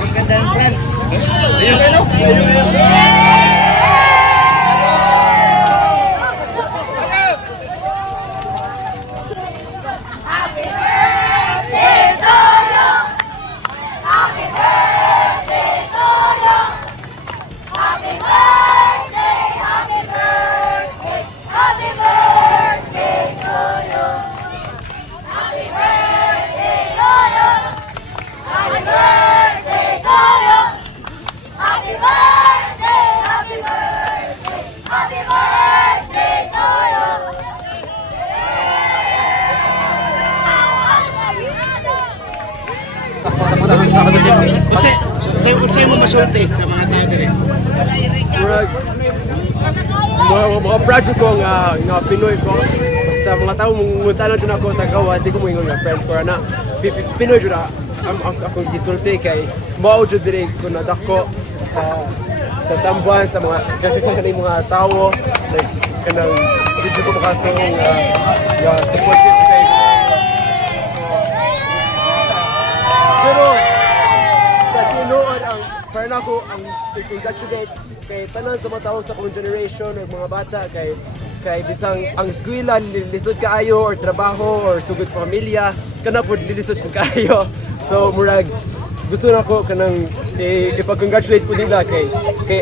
Magandang friends. Ayun. Unsay mo masulti sa mga tao diri? Mga project ko nga Pinoy ko. Basta mga tao mungutana dyan ako sa gawas, di ko mo nga friends ko na Pinoy dyan akong gisulti kay mao dyan diri ko nadako sa Samboan sa mga kanang mga tao kanang dito ko makatong supportive kay pero sa tinuod ang para ako ang congratulate kay tanan sa mga tao sa akong generation ng mga bata kay bisang ang eskwela lisod kaayo or trabaho or sugod pamilya kana pud lilisod pud kaayo so murag gusto na ko kanang ipag-congratulate ko nila kay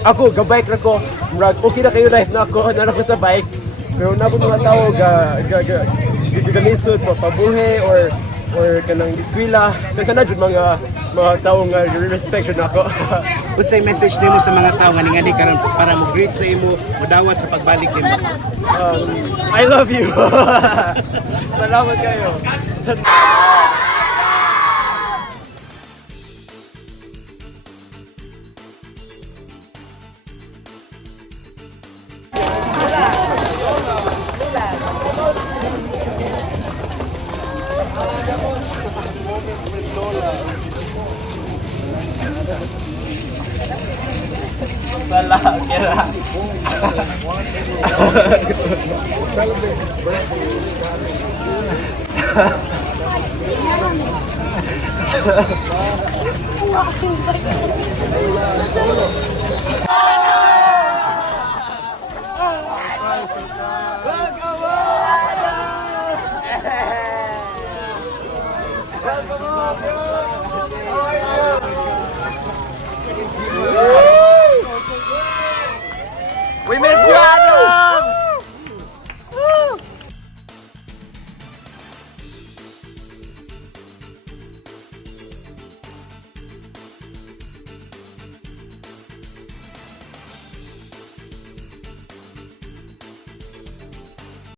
ako ga-bike na ko murag okay na kayo life na ako na ako sa bike pero na po mga tao gamisod pabuhi or kanang eskwela kana jud mga tao nga respect jud nako. Unsay message nimo sa mga tao nga ningali karon para mo greet sa imo modawat sa pagbalik nimo? I love you. Salamat kayo. Dala, kira. Celebrate his birthday. We miss you!